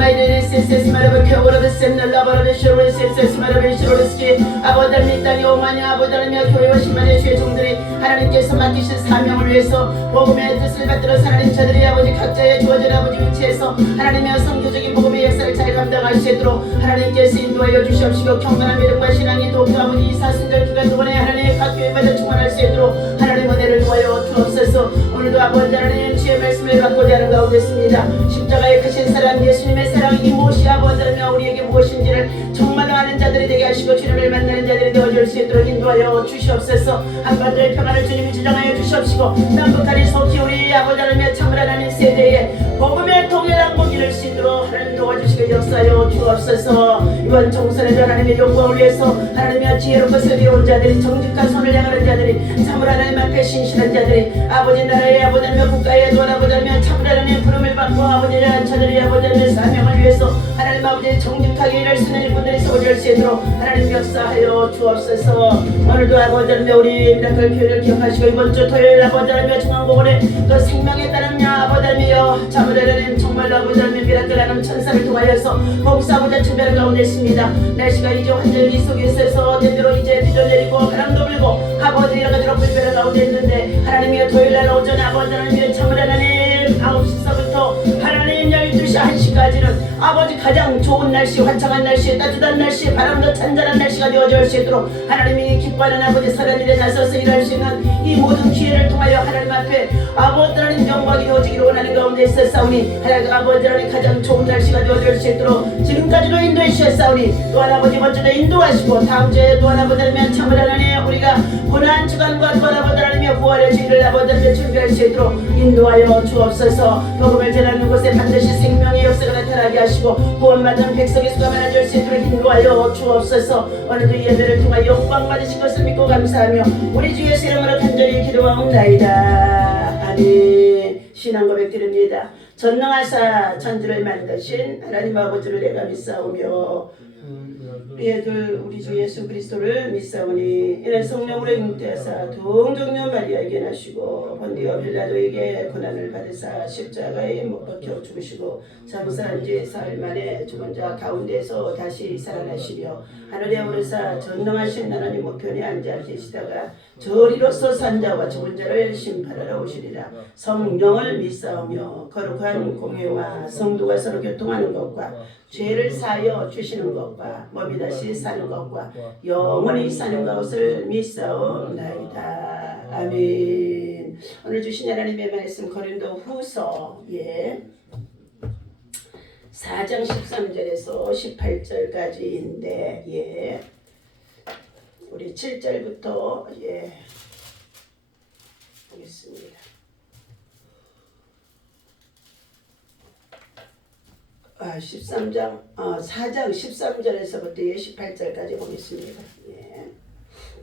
마이데리 세세스 마라베 케오라베 셈날 라바라베 쇼르 세세스 마라베 쇼르스키 아버다미 땅이 오마니 아버다라며 교회와 신만의 주의 종들이 하나님께서 맡기신 사명을 위해서 복음의 뜻을 받들어 하나님 저들이 아버지 각자의 주어진 아버지 위치에서 하나님의 성교적인 복음의 역사를 잘 감당할 수 있도록 하나님께서 인도하여 주시옵시고 경건한 믿음과 신앙이 독도 아버지 이 사순절 기간 동안에 하나님의 각 교회마다 충만할 수 있도록 하나님 은혜를 도하여 주옵소서. 오늘도 아버지 하나님 주의 말씀을 받고자 하는 가운데 있습니다. 십자가에 크신 사랑 예수님의 사랑이 무엇이 아버지 하나님 우리에게 무엇인지를 정말 아는 자들이 되게 하시고 주님을 만나는 자들이 되어줄 수 있도록 인도하여 주시옵소서. 한반도의 평안을 주님이 주장하여 주시옵시고 남북한이 속히 우리 아버지 하나님의 하나님 세대에 복음의 통일한 공기를 수 있도록 하나님 도와주시게 역사하여 주옵소서. 이번 총선에도 하나님의 영광을 위해서 하나님의 지혜롭고 세리온 자들이 정직한 손을 향하는 자들이 참을 하나님 앞에 신실한 자들이 아버지 나라의 아버지 하나님 국가의 돈 아버지 하나님 참을 하나님의 부름을 받고 아버지를 한 자들이 아버지 하나님의 사명을 위해서 하나님 아버지 정직하게 일할 수 있는 일꾼들이 세워질 수 있도록 하나님 역사하여 주옵소서. 오늘도 아버지 하나님 우리 미라클 교회를 기억하시고 이번 주 토요일 아버지 하나님 중앙공원에 그 생명에 따른 야 아버지 하나님이여 참을 하나님 정말로 아버지 하나님 미라클 하나님 천사를 통하여서 복사보다 준비하는 가운데 있습니다. 날씨가 이제 환절기 속에 있어서 때때로 이제 비도 내리고 바람도 불고 아버지 여러 가지로 불편한 가운데 있는데 하나님이여 토요일날 오전 아버지 하나님이여 참을 하나님 9시서부터 하나님 12시 1시까지는 아버지 가장 좋은 날씨 환창한 날씨 따뜻한 날씨 바람도 잔잔한 날씨가 되어줄 수 있도록 하나님이 기뻐하는 아버지 사람일에 나서서 일할 수 있는 이 모든 기회를 통하여 하나님 앞에 아버지 하나님 영광이 되어지기를 원하는 가운데 있었사오니 하나님 아버지 하나님 가장 좋은 날씨가 되어줄 수 있도록 지금까지도 인도해 주셨사오니 또한 아버지 먼저도 인도하시고 다음 주에 또한 아버지 하나님 참을 하나님 우리가 고난 주간과 부활의 주일을 아버지 하나님 준비할 수 있도록 인도하여 주옵소서. 복음을 전하는 곳에 반드시 생명의 역사가 나타나게 하시고 구원받은 백성의 수가 많아질 수 있도록 인도하여 주옵소서. 오늘도 이 예배를 통하여 영광 받으신 것을 믿고 감사하며 우리 주 예수 이름으로 간절히 기도하옵나이다. 아멘. 신앙 고백 드립니다. 전능하사 천지를 만드신 하나님 아버지를 내가 믿사오며 우리의 그 우리 주 예수 그리스도를 믿사오니 이는 성령으로 잉태하사 동정녀 마리아에게 나시고 본디오 빌라도에게 고난을 받으사 십자가에 못 박혀 죽으시고 장사한 지 사흘 만에 죽은 자 가운데서 다시 살아나시며 하늘에 오르사 전능하신 하나님 우편에 앉아 계시다가 저리로서 산 자와 죽은 자를 심판하러 오시리라 성령을 믿사오며 거룩한 공회와 성도가 서로 교통하는 것과 죄를 사하여 주시는 것과 몸이 다시 사는 것과 영원히 사는 것을 믿사옵나이다. 아멘. 오늘 주신 하나님의 말씀 고린도 후서 예. 4장 13절에서 18절까지인데 예. 우리 7절부터 예. 보겠습니다. 아, 13장, 어, 4장 13절에서부터 18절까지 보겠습니다. 예.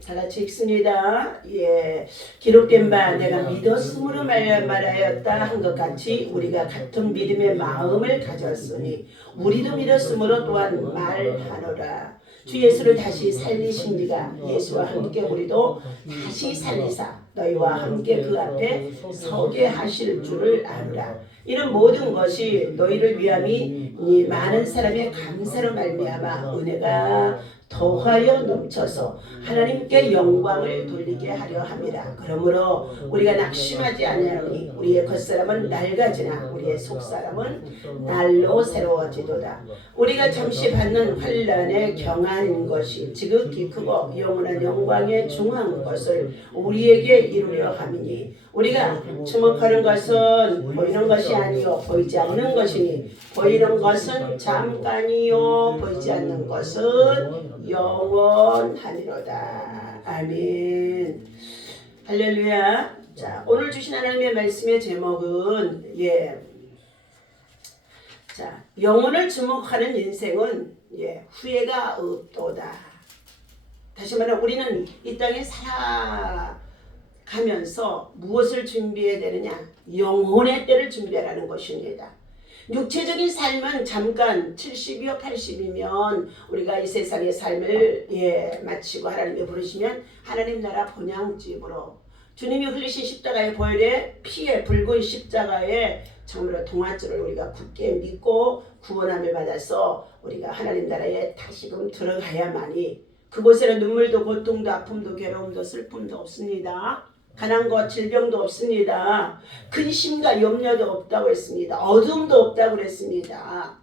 다 같이 읽습니다. 예. 기록된 바 내가 믿었음으로 말하- 말하였다 한 것 같이 우리가 같은 믿음의 마음을 가졌으니 우리도 믿었으므로 또한 말하노라. 주 예수를 다시 살리신 이가 예수와 함께 우리도 다시 살리사 너희와 함께 그 앞에 서게 하실 줄을 아노라. 이런 모든 것이 너희를 위함이 이 많은 사람의 감사로 말미암아 은혜가 더하여 넘쳐서 하나님께 영광을 돌리게 하려 함이라. 그러므로 우리가 낙심하지 아니하노니 우리의 겉사람은 낡아지나 우리의 속사람은 날로 새로워지도다. 우리가 잠시 받는 환란에 경한 것이 지극히 크고 영원한 영광에 중한 것을 우리에게 이루려 함이니 우리가 주목하는 것은 보이는 것이 아니요 보이지 않는 것이니 보이는 것은 잠깐이요 보이지 않는 것은 영원하니로다 아멘 할렐루야 자 오늘 주신 하나님의 말씀의 제목은 예. 자, 영혼을 주목하는 인생은 예, 후회가 없도다. 다시 말해 우리는 이 땅에 살아가면서 무엇을 준비해야 되느냐? 영혼의 때를 준비하라는 것입니다. 육체적인 삶은 잠깐 70이요 80이면 우리가 이 세상의 삶을 예, 마치고 하나님이 부르시면 하나님 나라 본향집으로 주님이 흘리신 십자가의 보혈의 피에 붉은 십자가의 정말로 동화줄을 우리가 굳게 믿고 구원함을 받아서 우리가 하나님 나라에 다시금 들어가야만이 그곳에는 눈물도 고통도 아픔도 괴로움도 슬픔도 없습니다. 가난과 질병도 없습니다. 근심과 염려도 없다고 했습니다. 어둠도 없다고 그랬습니다.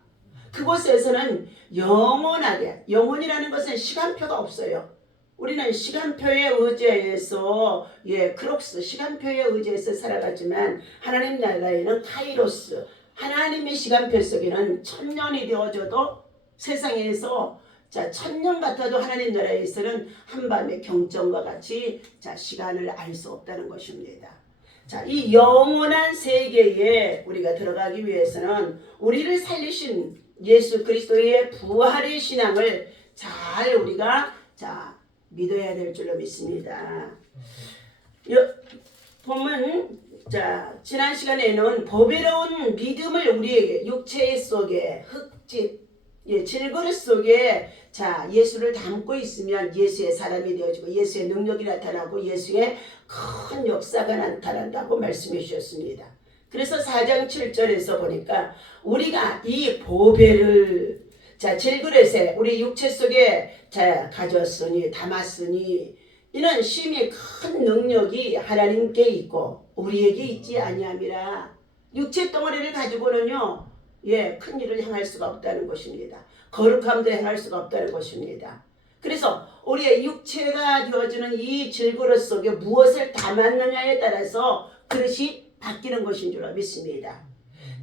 그곳에서는 영원하게 영원이라는 것은 시간표가 없어요. 우리는 시간표에 의지해서 예 크록스 시간표에 의지해서 살아가지만 하나님 나라에는 카이로스 하나님의 시간표 속에는 천년이 되어져도 세상에서 자 천년 같아도 하나님 나라에서는 한밤의 경전과 같이 자 시간을 알 수 없다는 것입니다. 자, 이 영원한 세계에 우리가 들어가기 위해서는 우리를 살리신 예수 그리스도의 부활의 신앙을 잘 우리가 자 믿어야 될 줄로 믿습니다. 여, 보면 자 지난 시간에는 보배로운 믿음을 우리에게 육체 속에 흙집 예, 질그릇 속에 자 예수를 담고 있으면 예수의 사람이 되어지고 예수의 능력이 나타나고 예수의 큰 역사가 나타난다고 말씀해 주셨습니다. 그래서 4장 7절에서 보니까 우리가 이 보배를 자 질그릇에 우리 육체 속에 자 가졌으니 담았으니 이는 심히 큰 능력이 하나님께 있고 우리에게 있지 아니함이라 육체 덩어리를 가지고는요 예, 큰 일을 행할 수가 없다는 것입니다. 거룩함도 행할 수가 없다는 것입니다. 그래서 우리의 육체가 되어지는 이 질그릇 속에 무엇을 담았느냐에 따라서 그릇이 바뀌는 것인 줄 믿습니다.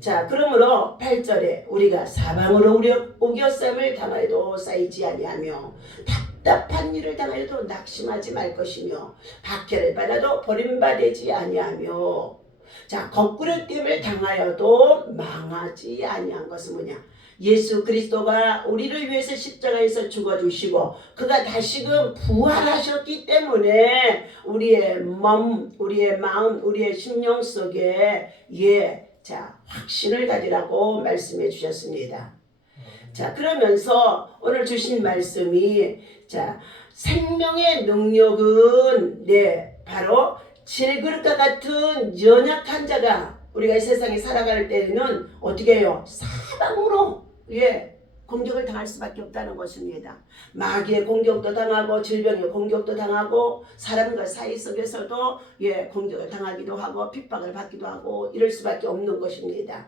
자, 그러므로 8절에 우리가 사방으로 우려 오겨쌈을 당하여도 쌓이지 아니하며 답답한 일을 당하여도 낙심하지 말 것이며 박해를 받아도 버림받지 아니하며 자, 거꾸로 됨을 당하여도 망하지 아니한 것은 뭐냐? 예수 그리스도가 우리를 위해서 십자가에서 죽어주시고 그가 다시금 부활하셨기 때문에 우리의 몸, 우리의 마음, 우리의 심령 속에 예, 자 확신을 가지라고 말씀해 주셨습니다. 자 그러면서 오늘 주신 말씀이 자 생명의 능력은 네 바로 질그릇과 같은 연약한 자가 우리가 이 세상에 살아갈 때는 어떻게 해요? 사방으로 예 공격을 당할 수밖에 없다는 것입니다. 마귀의 공격도 당하고 질병의 공격도 당하고 사람과 사이 속에서도 예 공격을 당하기도 하고 핍박을 받기도 하고 이럴 수밖에 없는 것입니다.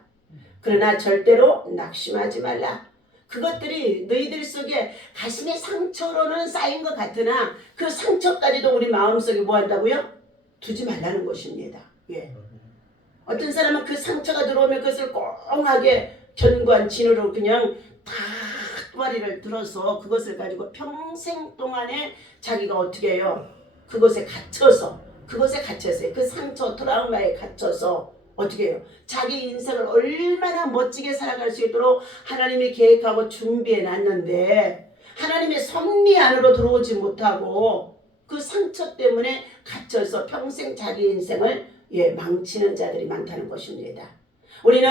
그러나 절대로 낙심하지 말라. 그것들이 너희들 속에 가슴의 상처로는 쌓인 것 같으나 그 상처까지도 우리 마음속에 뭐 한다고요? 두지 말라는 것입니다. 예. 어떤 사람은 그 상처가 들어오면 그것을 꽁하게 견고한 진으로 그냥 다 꼬리를 들어서 그것을 가지고 평생 동안에 자기가 어떻게 해요? 그것에 갇혀서 그것에 갇혀서 그 상처 트라우마에 갇혀서 어떻게 해요? 자기 인생을 얼마나 멋지게 살아갈 수 있도록 하나님이 계획하고 준비해 놨는데 하나님의 섭리 안으로 들어오지 못하고 그 상처 때문에 갇혀서 평생 자기 인생을 예, 망치는 자들이 많다는 것입니다. 우리는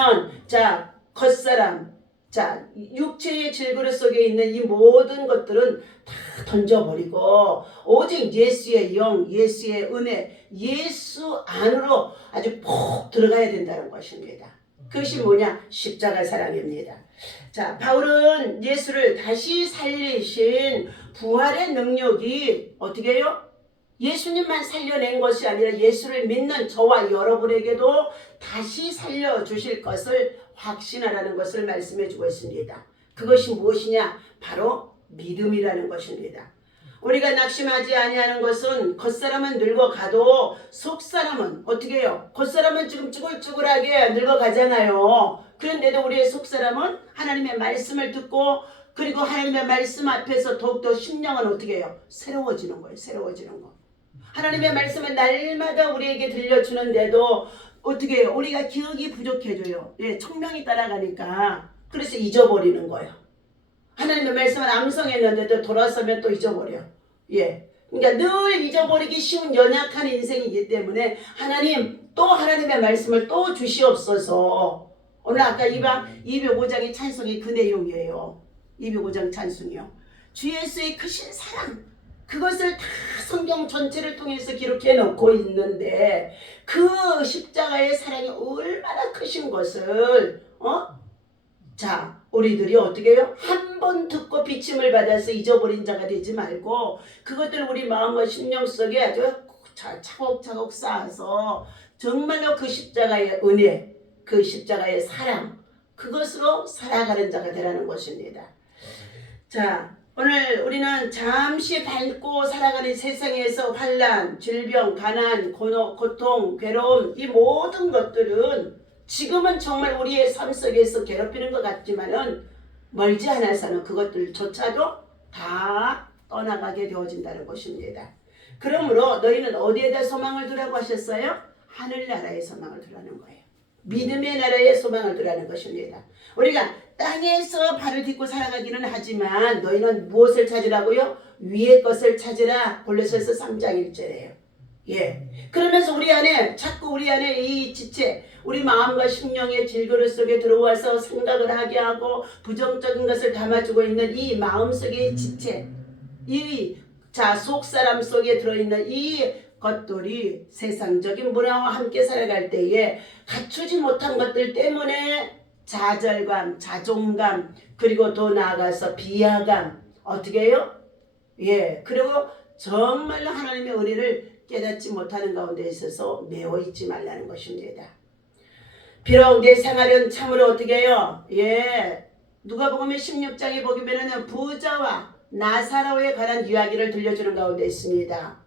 자 겉사람 자 육체의 질그릇 속에 있는 이 모든 것들은 다 던져버리고 오직 예수의 영, 예수의 은혜, 예수 안으로 아주 푹 들어가야 된다는 것입니다. 그것이 뭐냐? 십자가 사랑입니다. 자, 바울은 예수를 다시 살리신 부활의 능력이 어떻게 해요? 예수님만 살려낸 것이 아니라 예수를 믿는 저와 여러분에게도 다시 살려주실 것을 확신하라는 것을 말씀해 주고 있습니다. 그것이 무엇이냐? 바로 믿음이라는 것입니다. 우리가 낙심하지 아니하는 것은 겉사람은 늙어가도 속사람은 어떻게 해요? 겉사람은 지금 쭈글쭈글하게 늙어가잖아요. 그런데도 우리의 속사람은 하나님의 말씀을 듣고 그리고 하나님의 말씀 앞에서 더욱더 심령은 어떻게 해요? 새로워지는 거예요. 새로워지는 거. 하나님의 말씀은 날마다 우리에게 들려주는데도 어떻게 해요? 우리가 기억이 부족해져요. 예, 청명이 따라가니까. 그래서 잊어버리는 거예요. 하나님의 말씀을 암송했는데도 돌아서면 또 잊어버려. 예. 그러니까 늘 잊어버리기 쉬운 연약한 인생이기 때문에 하나님 또 하나님의 말씀을 또 주시옵소서. 오늘 아까 205장의 찬송이 그 내용이에요. 205장 찬송이요. 주 예수의 크신 사랑. 그것을 다 성경 전체를 통해서 기록해 놓고 있는데 그 십자가의 사랑이 얼마나 크신 것을 어? 자, 우리들이 어떻게 해요? 한 번 듣고 비침을 받아서 잊어버린 자가 되지 말고 그것들을 우리 마음과 심령 속에 아주 차- 차곡차곡 쌓아서 정말로 그 십자가의 은혜, 그 십자가의 사랑 그것으로 살아가는 자가 되라는 것입니다. 자, 오늘 우리는 잠시 밟고 살아가는 세상에서 환란, 질병, 가난, 고통, 괴로움 이 모든 것들은 지금은 정말 우리의 삶 속에서 괴롭히는 것 같지만은 멀지 않아서는 그것들조차도 다 떠나가게 되어진다는 것입니다. 그러므로 너희는 어디에다 소망을 두라고 하셨어요? 하늘나라에 소망을 두라는 거예요. 믿음의 나라에 소망을 두라는 것입니다. 우리가 땅에서 발을 딛고 살아가기는 하지만 너희는 무엇을 찾으라고요? 위의 것을 찾으라. 골로새서 3장 1절에요. 예. 그러면서 우리 안에 자꾸 우리 안에 이 지체, 우리 마음과 심령의 질그릇 속에 들어와서 생각을 하게 하고 부정적인 것을 담아주고 있는 이 마음 속의 지체, 이 자, 속 사람 속에 들어있는 이 것들이 세상적인 문화와 함께 살아갈 때에 갖추지 못한 것들 때문에 좌절감, 자존감, 그리고 더 나아가서 비하감, 어떻게 해요? 예, 그리고 정말로 하나님의 은혜를 깨닫지 못하는 가운데 있어서 매어 있지 말라는 것입니다. 비록 내 생활은 참으로 어떻게 해요? 예, 누가 보면 16장에 보기에는 부자와 나사로에 관한 이야기를 들려주는 가운데 있습니다.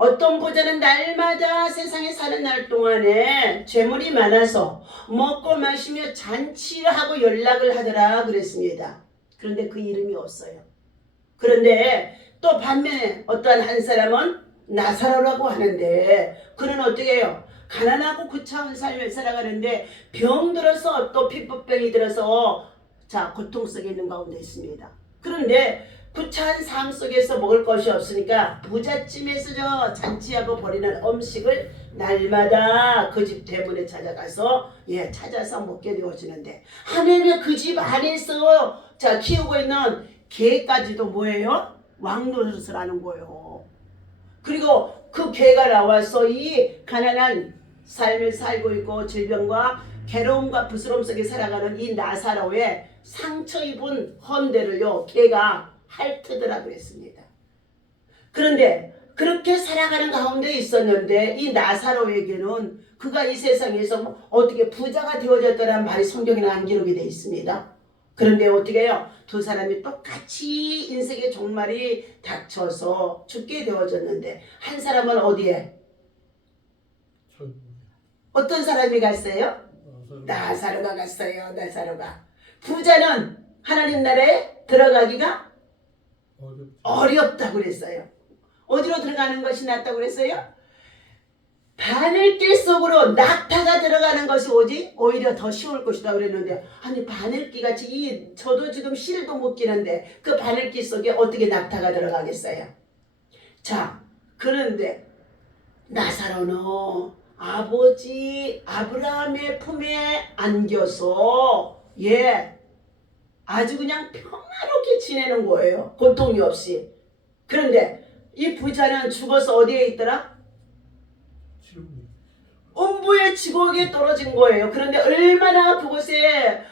어떤 부자는 날마다 세상에 사는 날 동안에 재물이 많아서 먹고 마시며 잔치하고 연락을 하더라 그랬습니다. 그런데 그 이름이 없어요. 그런데 또 반면에 어떠한 한 사람은 나사로라고 하는데 그는 어떻게 해요? 가난하고 구차한 삶을 살아가는데 병 들어서 또 피부병이 들어서 자 고통 속에 있는 가운데 있습니다. 그런데 구차한 삶 속에서 먹을 것이 없으니까 부잣집에서 저 잔치하고 버리는 음식을 날마다 그 집 대문에 찾아가서 예 찾아서 먹게 되어지는데 하나님의 그집 안에서 자 키우고 있는 개까지도 뭐예요? 왕노릇을 하는 거예요. 그리고 그 개가 나와서 이 가난한 삶을 살고 있고 질병과 괴로움과 부스럼 속에 살아가는 이 나사로의 상처 입은 헌대를요 개가 핥으더라 그랬습니다. 그런데 그렇게 살아가는 가운데 있었는데 이 나사로에게는 그가 이 세상에서 어떻게 부자가 되어졌다는 말이 성경에는 안 기록이 되어 있습니다. 그런데 어떻게 해요? 두 사람이 똑같이 인생의 종말이 닥쳐서 죽게 되어졌는데 한 사람은 어디에? 어떤 사람이 갔어요? 나사로가 갔어요. 나사로가. 부자는 하나님 나라에 들어가기가 어렵다고 그랬어요. 어디로 들어가는 것이 낫다고 그랬어요? 바늘길 속으로 낙타가 들어가는 것이 오지 오히려 더 쉬울 것이다 그랬는데 아니 바늘길 같이 이 저도 지금 실도 못 끼는데 그 바늘길 속에 어떻게 낙타가 들어가겠어요? 자 그런데 나사로는 아버지 아브라함의 품에 안겨서 예 아주 그냥 평화롭게 지내는 거예요. 고통이 없이. 그런데 이 부자는 죽어서 어디에 있더라? 음부의 지옥에 떨어진 거예요. 그런데 얼마나 그곳에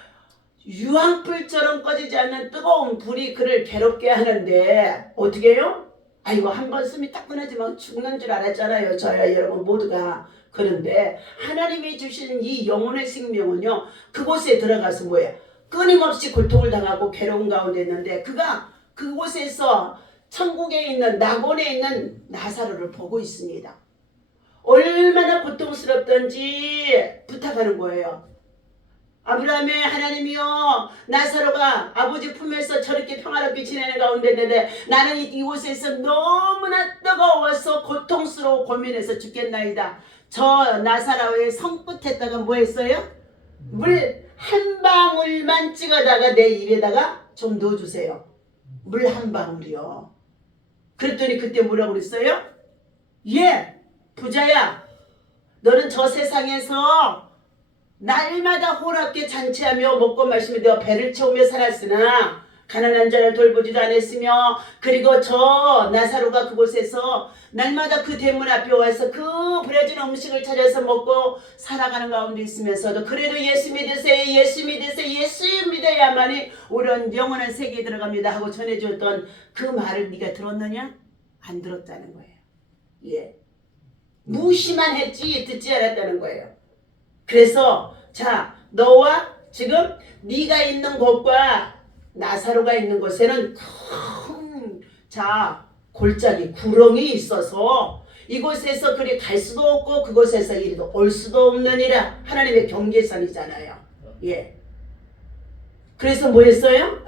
유황불처럼 꺼지지 않는 뜨거운 불이 그를 괴롭게 하는데 어떻게 해요? 아이고 한 번 숨이 딱 끊어지면 죽는 줄 알았잖아요. 저야 여러분 모두가. 그런데 하나님이 주신 이 영혼의 생명은요. 그곳에 들어가서 뭐예요? 끊임없이 고통을 당하고 괴로운 가운데 있는데 그가 그곳에서 천국에 있는 낙원에 있는 나사로를 보고 있습니다. 얼마나 고통스럽던지 부탁하는 거예요. 아브라함의 하나님이여 나사로가 아버지 품에서 저렇게 평화롭게 지내는 가운데 있는데 나는 이- 이곳에서 너무나 뜨거워서 고통스러워 고민해서 죽겠나이다. 저 나사로의 손끝에다가 뭐 했어요? 물 한 방울만 찍어다가 내 입에다가 좀 넣어주세요. 물 한 방울이요. 그랬더니 그때 뭐라고 그랬어요? 예, 부자야. 너는 저 세상에서 날마다 호랍게 잔치하며 먹고 마시며 내가 배를 채우며 살았으나 가난한 자를 돌보지도 않았으며 그리고 저 나사로가 그곳에서 날마다 그 대문 앞에 와서 그 부려진 음식을 찾아서 먹고 살아가는 가운데 있으면서도 그래도 예수 믿으세요 예수 믿으세요 예수 믿어야만이 우리는 영원한 세계에 들어갑니다 하고 전해주었던 그 말을 네가 들었느냐? 안 들었다는 거예요. 예. 무시만 했지 듣지 않았다는 거예요. 그래서 자 너와 지금 네가 있는 곳과 나사로가 있는 곳에는 큰 자 골짜기 구렁이 있어서 이곳에서 그리 갈 수도 없고 그곳에서 이리도 올 수도 없느니라 하나님의 경계선이잖아요. 예. 그래서 뭐 했어요?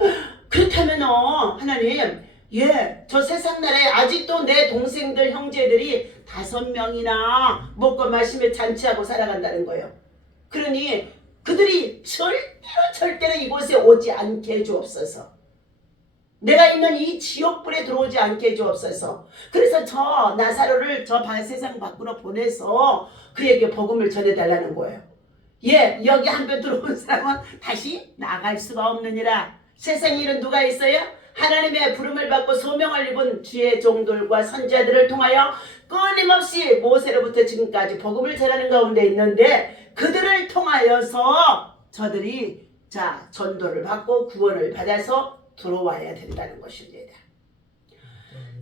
그렇다면 어, 하나님 예, 저 세상 나라에 아직도 내 동생들 형제들이 다섯 명이나 먹고 마시며 잔치하고 살아간다는 거예요. 그러니 그들이 절대로 절대로 이곳에 오지 않게 해주옵소서. 내가 있는 이 지옥불에 들어오지 않게 해주옵소서. 그래서 저 나사로를 저 바- 세상 밖으로 보내서 그에게 복음을 전해달라는 거예요. 예, 여기 한 번 들어온 사람은 다시 나갈 수가 없느니라. 세상에 이런 누가 있어요? 하나님의 부름을 받고 소명을 입은 주의 종들과 선자들을 통하여 끊임없이 모세로부터 지금까지 복음을 전하는 가운데 있는데 그들을 통하여서 저들이 자 전도를 받고 구원을 받아서 들어와야 된다는 것입니다.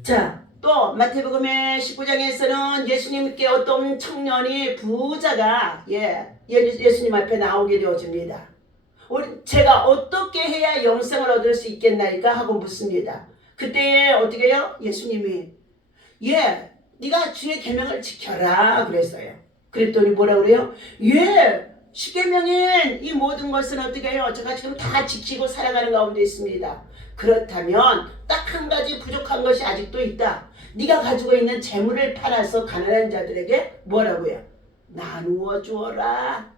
자, 또 마태복음의 19장에서는 예수님께 어떤 청년이 부자가 예, 예- 예수님 앞에 나오게 되어집니다. 우리 제가 어떻게 해야 영생을 얻을 수 있겠나이까 하고 묻습니다. 그때 어떻게 해요? 예수님이 예, 네가 주의 계명을 지켜라 그랬어요. 그랬더니 뭐라 그래요? 예, 십계명인 이 모든 것은 어떻게 해요? 제가 지금 다 지키고 살아가는 가운데 있습니다. 그렇다면 딱 한 가지 부족한 것이 아직도 있다. 네가 가지고 있는 재물을 팔아서 가난한 자들에게 뭐라고요? 나누어 주어라.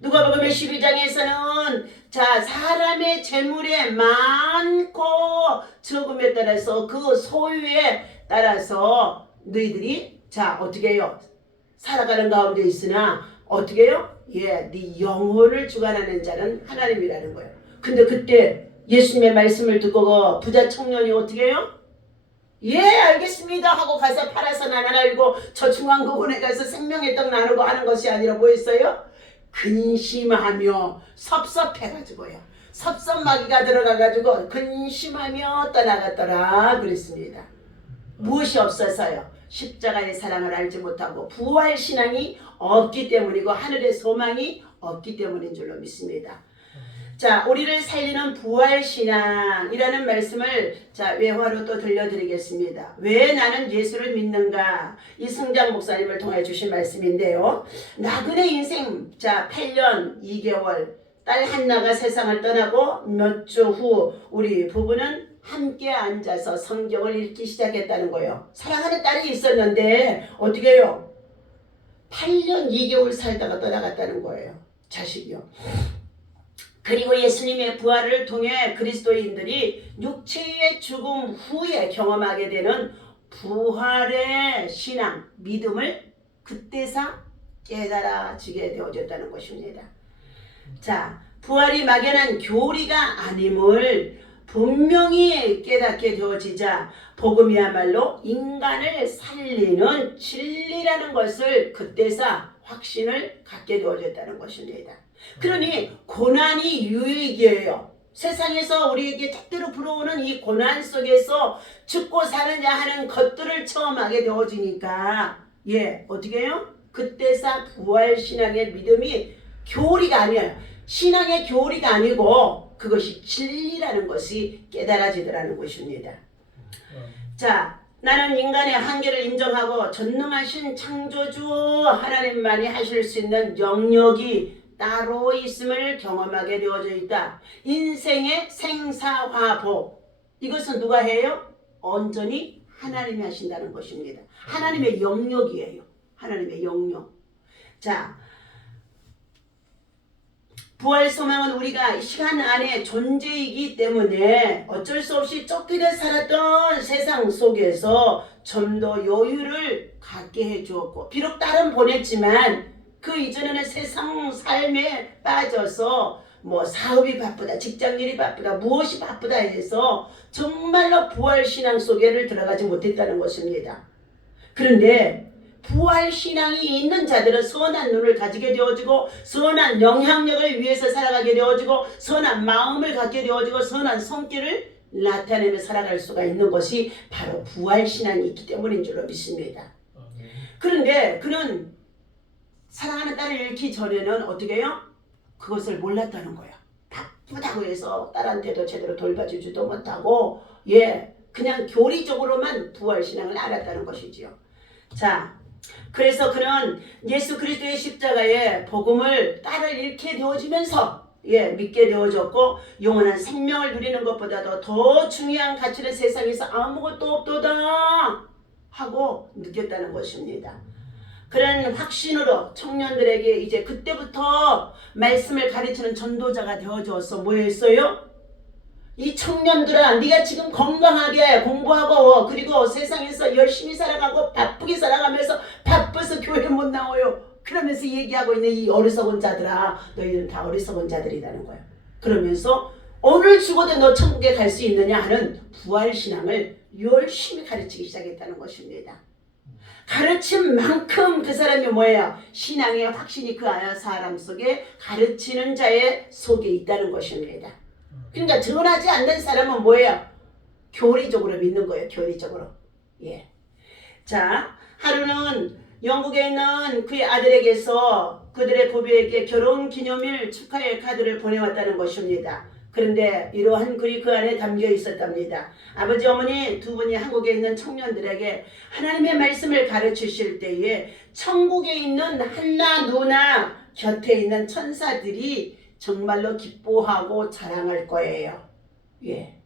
누가복음의 12장에서는 자 사람의 재물에 많고 적음에 따라서 그 소유에 따라서 너희들이 자 어떻게 해요? 살아가는 가운데 있으나 어떻게 해요? 예, 네 영혼을 주관하는 자는 하나님이라는 거예요. 근데 그때 예수님의 말씀을 듣고 그 부자 청년이 어떻게 해요? 예, 알겠습니다. 하고 가서 팔아서 나눠알고 저 중앙교원에 가서 생명의 떡 나누고 하는 것이 아니라 뭐였어요? 근심하며 섭섭해가지고요. 섭섭마귀가 들어가가지고 근심하며 떠나갔더라 그랬습니다. 무엇이 없어서요? 십자가의 사랑을 알지 못하고 부활 신앙이 없기 때문이고 하늘의 소망이 없기 때문인 줄로 믿습니다. 자, 우리를 살리는 부활 신앙이라는 말씀을 자, 외화로 또 들려드리겠습니다. 왜 나는 예수를 믿는가? 이 승장 목사님을 통해 주신 말씀인데요. 나그네 인생 자, 8년 2개월 딸 한나가 세상을 떠나고 몇 주 후 우리 부부는 함께 앉아서 성경을 읽기 시작했다는 거예요. 사랑하는 딸이 있었는데 어떻게 해요? 8년 2개월 살다가 떠나갔다는 거예요. 자식이요. 그리고 예수님의 부활을 통해 그리스도인들이 육체의 죽음 후에 경험하게 되는 부활의 신앙, 믿음을 그때서 깨달아지게 되어졌다는 것입니다. 자, 부활이 막연한 교리가 아님을 분명히 깨닫게 되어지자 복음이야말로 인간을 살리는 진리라는 것을 그때서 확신을 갖게 되어졌다는 것입니다. 그러니 고난이 유익이에요. 세상에서 우리에게 택대로 불어오는 이 고난 속에서 죽고 사느냐 하는 것들을 처음 하게 되어지니까 예 어떻게 해요? 그때서 부활 신앙의 믿음이 교리가 아니에요. 신앙의 교리가 아니고 그것이 진리라는 것이 깨달아지더라는 것입니다. 자, 나는 인간의 한계를 인정하고 전능하신 창조주 하나님만이 하실 수 있는 영역이 따로 있음을 경험하게 되어져 있다. 인생의 생사화복. 이것은 누가 해요? 온전히 하나님이 하신다는 것입니다. 하나님의 영역이에요. 하나님의 영역. 자, 부활 소망은 우리가 시간 안에 존재이기 때문에 어쩔 수 없이 쫓기듯 살았던 세상 속에서 좀 더 여유를 갖게 해주었고 비록 딸은 보냈지만 그 이전에는 세상 삶에 빠져서 뭐 사업이 바쁘다, 직장일이 바쁘다, 무엇이 바쁘다 해서 정말로 부활 신앙 속에를 들어가지 못했다는 것입니다. 그런데 부활 신앙이 있는 자들은 선한 눈을 가지게 되어지고 선한 영향력을 위해서 살아가게 되어지고 선한 마음을 갖게 되어지고 선한 성격을 나타내며 살아갈 수가 있는 것이 바로 부활 신앙이 있기 때문인 줄로 믿습니다. 그런데 그는 사랑하는 딸을 잃기 전에는 어떻게 해요? 그것을 몰랐다는 거예요. 바쁘다고 해서 딸한테도 제대로 돌봐주지도 못하고 예 그냥 교리적으로만 부활 신앙을 알았다는 것이지요. 자 그래서 그는 예수 그리스도의 십자가에 복음을 딸을 잃게 되어지면서 예 믿게 되어졌고 영원한 생명을 누리는 것보다도 더 중요한 가치는 세상에서 아무것도 없도다 하고 느꼈다는 것입니다. 그런 확신으로 청년들에게 이제 그때부터 말씀을 가르치는 전도자가 되어줘서 뭐였어요? 이 청년들아 네가 지금 건강하게 공부하고 그리고 세상에서 열심히 살아가고 바쁘게 살아가면서 바빠서 교회 못 나와요. 그러면서 얘기하고 있는 이 어리석은 자들아 너희들은 다 어리석은 자들이라는 거예요. 그러면서 오늘 죽어도 너 천국에 갈 수 있느냐 하는 부활신앙을 열심히 가르치기 시작했다는 것입니다. 가르친 만큼 그 사람이 뭐예요? 신앙의 확신이 그 사람 속에 가르치는 자의 속에 있다는 것입니다. 그러니까 전하지 않는 사람은 뭐예요? 교리적으로 믿는 거예요. 교리적으로. 예. 자, 하루는 영국에 있는 그의 아들에게서 그들의 부부에게 결혼 기념일 축하의 카드를 보내왔다는 것입니다. 그런데 이러한 글이 그 안에 담겨 있었답니다. 아버지 어머니 두 분이 한국에 있는 청년들에게 하나님의 말씀을 가르치실 때에 천국에 있는 한나 누나 곁에 있는 천사들이 정말로 기뻐하고 자랑할 거예요. 예.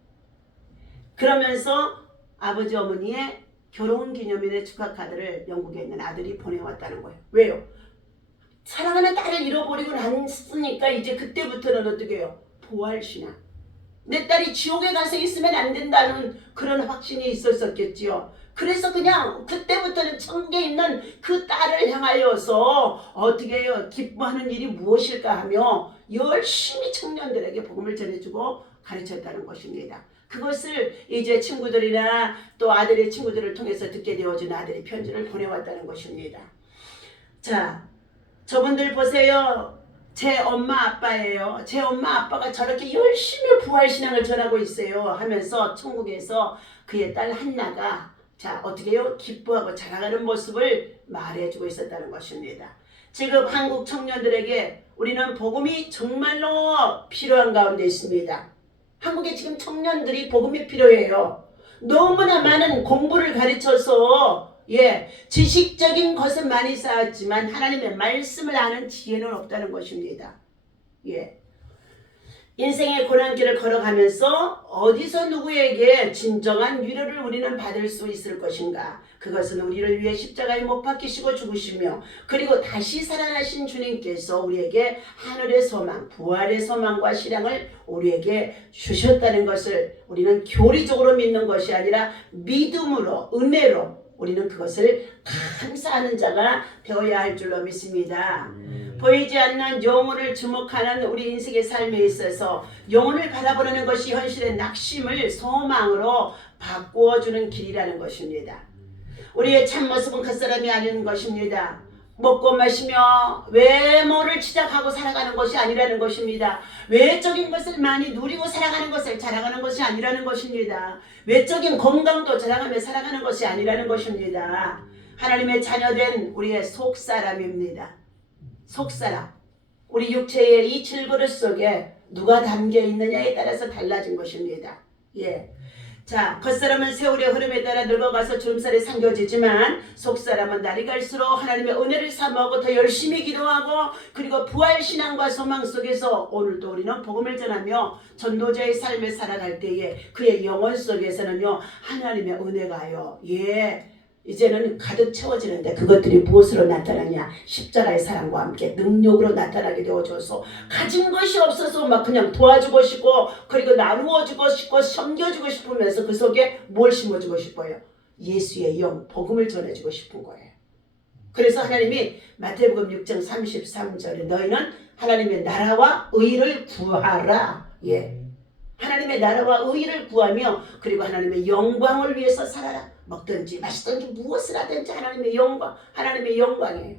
그러면서 아버지 어머니의 결혼 기념일의 축하 카드를 영국에 있는 아들이 보내왔다는 거예요. 왜요? 사랑하는 딸을 잃어버리고 났으니까 이제 그때부터는 어떻게 해요? 부활신앙. 내 딸이 지옥에 가서 있으면 안 된다는 그런 확신이 있었었겠지요. 그래서 그냥 그때부터는 천국에 있는 그 딸을 향하여서 어떻게 해요? 기뻐하는 일이 무엇일까 하며 열심히 청년들에게 복음을 전해주고 가르쳤다는 것입니다. 그것을 이제 친구들이나 또 아들의 친구들을 통해서 듣게 되어준 아들이 편지를 보내왔다는 것입니다. 자, 저분들 보세요. 제 엄마 아빠예요. 제 엄마 아빠가 저렇게 열심히 부활신앙을 전하고 있어요. 하면서 천국에서 그의 딸 한나가 자 어떻게 해요? 기뻐하고 자랑하는 모습을 말해주고 있었다는 것입니다. 지금 한국 청년들에게 우리는 복음이 정말로 필요한 가운데 있습니다. 한국에 지금 청년들이 복음이 필요해요. 너무나 많은 공부를 가르쳐서 예, 지식적인 것은 많이 쌓았지만 하나님의 말씀을 아는 지혜는 없다는 것입니다. 예. 인생의 고난길을 걸어가면서 어디서 누구에게 진정한 위로를 우리는 받을 수 있을 것인가? 그것은 우리를 위해 십자가에 못 박히시고 죽으시며 그리고 다시 살아나신 주님께서 우리에게 하늘의 소망, 부활의 소망과 신앙을 우리에게 주셨다는 것을 우리는 교리적으로 믿는 것이 아니라 믿음으로 은혜로 우리는 그것을 감사하는 자가 되어야 할 줄로 믿습니다. 보이지 않는 영혼을 주목하는 우리 인생의 삶에 있어서 영혼을 바라보는 것이 현실의 낙심을 소망으로 바꾸어 주는 길이라는 것입니다. 우리의 참모습은 그 사람이 아닌 것입니다. 먹고 마시며 외모를 치작하고 살아가는 것이 아니라는 것입니다. 외적인 것을 많이 누리고 살아가는 것을 자랑하는 것이 아니라는 것입니다. 외적인 건강도 자랑하며 살아가는 것이 아니라는 것입니다. 하나님의 자녀된 우리의 속사람입니다. 속사람. 우리 육체의 이 질그릇 속에 누가 담겨 있느냐에 따라서 달라진 것입니다. 예. 자, 겉사람은 세월의 흐름에 따라 늙어가서 주름살이 상겨지지만 속사람은 날이 갈수록 하나님의 은혜를 사모하고 더 열심히 기도하고 그리고 부활신앙과 소망 속에서 오늘도 우리는 복음을 전하며 전도자의 삶을 살아갈 때에 그의 영혼 속에서는요 하나님의 은혜가요. 예 이제는 가득 채워지는데 그것들이 무엇으로 나타나냐 십자가의 사랑과 함께 능력으로 나타나게 되어줘서 가진 것이 없어서 막 그냥 도와주고 싶고 그리고 나누어주고 싶고 섬겨주고 싶으면서 그 속에 뭘 심어주고 싶어요 예수의 영 복음을 전해주고 싶은 거예요 그래서 하나님이 마태복음 6장 33절에 너희는 하나님의 나라와 의를 구하라. 예. 하나님의 나라와 의를 구하며 그리고 하나님의 영광을 위해서 살아라. 먹든지 마시든지 무엇을 하든지 하나님의 영광, 하나님의 영광이에요.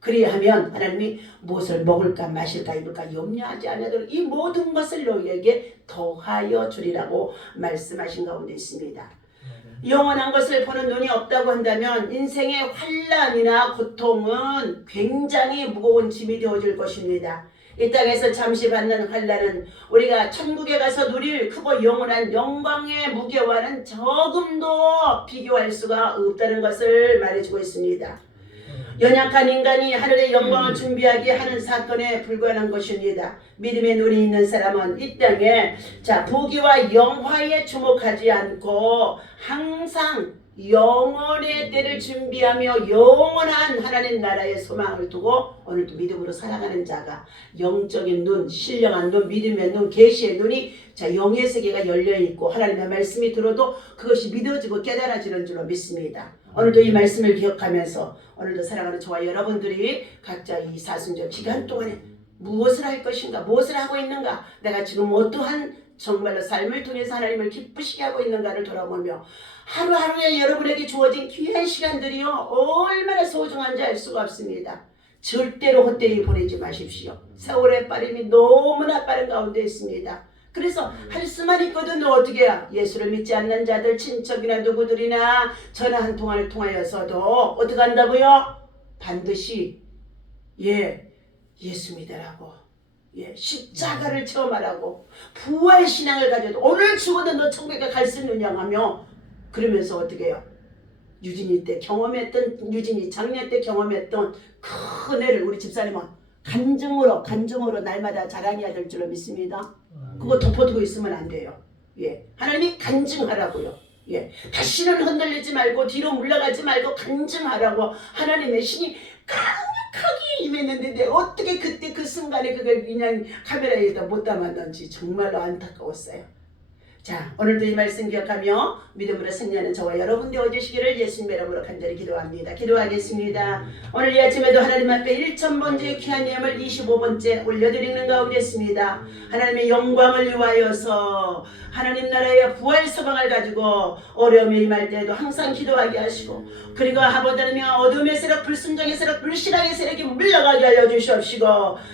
그리하면 하나님이 무엇을 먹을까 마실까 입을까 염려하지 않아도 이 모든 것을 너희에게 더하여 주리라고 말씀하신 가운데 있습니다. 영원한 것을 보는 눈이 없다고 한다면 인생의 환란이나 고통은 굉장히 무거운 짐이 되어질 것입니다. 이 땅에서 잠시 받는 환란은 우리가 천국에 가서 누릴 크고 영원한 영광의 무게와는 조금도 비교할 수가 없다는 것을 말해주고 있습니다. 연약한 인간이 하늘의 영광을 준비하게 하는 사건에 불과한 것입니다. 믿음의 눈이 있는 사람은 이 땅에 자 부귀와 영화에 주목하지 않고 항상 영원의 때를 준비하며 영원한 하나님 나라의 소망을 두고 오늘도 믿음으로 살아가는 자가 영적인 눈, 신령한 눈, 믿음의 눈, 계시의 눈이 자 영의 세계가 열려 있고 하나님의 말씀이 들어도 그것이 믿어지고 깨달아지는 줄로 믿습니다. 오늘도 이 말씀을 기억하면서 오늘도 사랑하는 저와 여러분들이 각자 이 사순절 기간 동안에 무엇을 할 것인가, 무엇을 하고 있는가, 내가 지금 어떠한 정말로 삶을 통해서 하나님을 기쁘시게 하고 있는가를 돌아보며 하루하루에 여러분에게 주어진 귀한 시간들이요 얼마나 소중한지 알 수가 없습니다. 절대로 헛되이 보내지 마십시오. 세월의 빠름이 너무나 빠른 가운데 있습니다. 그래서 할 수만 있거든 너 어떻게 해야 예수를 믿지 않는 자들 친척이나 누구들이나 전화 한 통화를 통하여서도 어떻게 한다고요? 반드시 예 예수 믿으라고 예 십자가를 체험하라고 부활 신앙을 가져도 오늘 죽어도 너 천국에 갈 수 있느냐 하며 그러면서 어떻게 해요? 유진이 때 경험했던 유진이 작년 때 경험했던 큰 애를 우리 집사님은 간증으로 간증으로 날마다 자랑해야 될 줄로 믿습니다. 그거 덮어두고 있으면 안 돼요. 예. 하나님이 간증하라고요. 예. 다시는 흔들리지 말고 뒤로 물러가지 말고 간증하라고 하나님의 신이 강력 하게 임했는데 내가 어떻게 그때 그 순간에 그걸 그냥 카메라에다 못 담았는지 정말로 안타까웠어요. 자, 오늘도 이 말씀 기억하며 믿음으로 승리하는 저와 여러분 되어주시기를 예수님의 이름으로 간절히 기도합니다. 기도하겠습니다. 오늘 이 아침에도 하나님 앞에 1천번째 귀한 예물 25번째 올려드리는 가운데 있습니다. 하나님의 영광을 위하여서 하나님 나라의 부활 소망을 가지고 어려움에 임할 때에도 항상 기도하게 하시고 그리고 아버지며 어둠의 세력 불순종의 세력 불신앙의 세력이 물러가게 하여 주시옵시고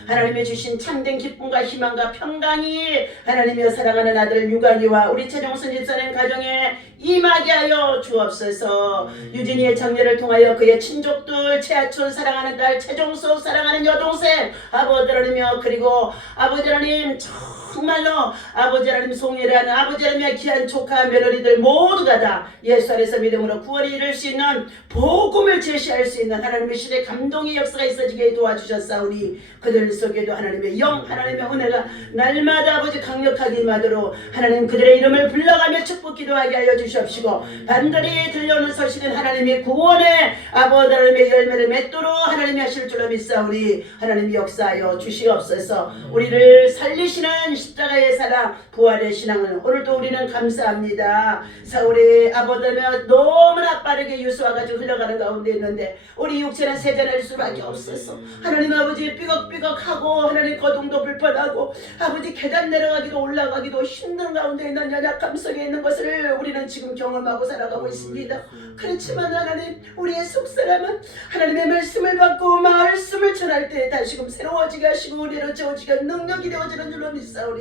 하나님의 주신 참된 기쁨과 희망과 평강이 하나님의 사랑하는 아들 유관이와 우리 최종선 집사님 가정에 임하게 하여 주옵소서. 유진이의 장례를 통하여 그의 친족들 최하춘 사랑하는 딸 최종석 사랑하는 여동생 아버지 하나님이여 그리고 아버지 하나님 정말로 아버지 하나님 송혜라는 아버지 하나님의 귀한 조카 며느리들 모두가 다 예수 안에서 믿음으로 구원에 이를 수 있는 복음을 제시할 수 있는 하나님의 신의 감동의 역사가 있어지게 도와주셨사오니 그들 속에도 하나님의 영 하나님의 은혜가 날마다 아버지 강력하게 임하도록 하나님 그들의 이름을 불러가며 축복 기도하게 하여 주시옵시고 반드시 들려오는 서신은 하나님의 구원의 아버지 하나님의 열매를 맺도록 하나님이 하실 줄로 믿사오니 하나님이 역사하여 주시옵소서. 우리를 살리시는 십자가의 사랑 부활의 신앙을 오늘도 우리는 감사합니다. 사울의 아버지며 너무나 빠르게 유수와 가지고 흘러가는 가운데 있는데 우리 육체는 세잔할 수밖에 없었어. 하나님 아버지 삐걱삐걱하고 하나님 거동도 불편하고 아버지 계단 내려가기도 올라가기도 힘든 가운데 있는 연약감 속에 있는 것을 우리는 지금 경험하고 살아가고 있습니다. 그렇지만 하나님 우리의 속사람은 하나님의 말씀을 받고 말씀을 전할 때 다시금 새로워지게 하시고 우리로 채워지게 능력이 되어지는 줄로 믿사오니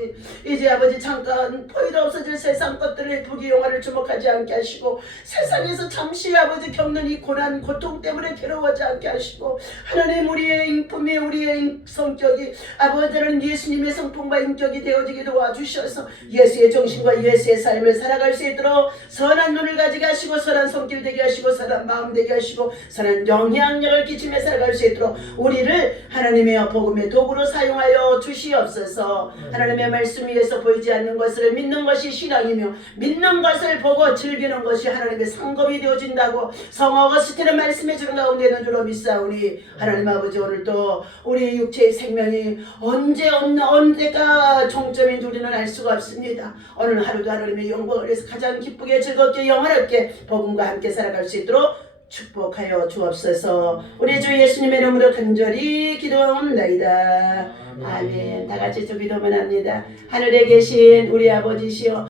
이제 아버지 잠깐 포위도 없어질 세상 것들을 부귀 영화를 주목하지 않게 하시고 세상에서 잠시 아버지 겪는 이 고난 고통 때문에 괴로워하지 않게 하시고 하나님 우리의 인품이 우리의 성격이 아버지는 예수님의 성품과 인격이 되어지게 도와주셔서 예수의 정신과 예수의 삶을 살아갈 수 있도록 선한 눈을 가지게 하시고 선한 손길 되게 하시고 선한 마음 되게 하시고 선한 영향력을 끼치며 살아갈 수 있도록 우리를 하나님의 복음의 도구로 사용하여 주시옵소서. 하나님의 말씀 위에서 보이지 않는 것을 믿는 것이 신앙이며 믿는 것을 보고 즐기는 것이 하나님의 상급이 되어진다고 성어 어거스틴은 말씀해 주는 가운데 있는 줄로 믿사오니 하나님 아버지 오늘도 우리 육체의 생명이 언제 언- 언제가 종점인 우리는 알 수가 없습니다 오늘 하루도 하나님의 영광을 위해서 가장 기쁘게 즐겁게 영원하게 복음과 함께 살아갈 수 있도록 축복하여 주옵소서. 우리 주 예수님의 이름으로 간절히 기도하옵나이다. 아멘. 다 같이 좀 기도만 합니다. 하늘에 계신 우리 아버지시여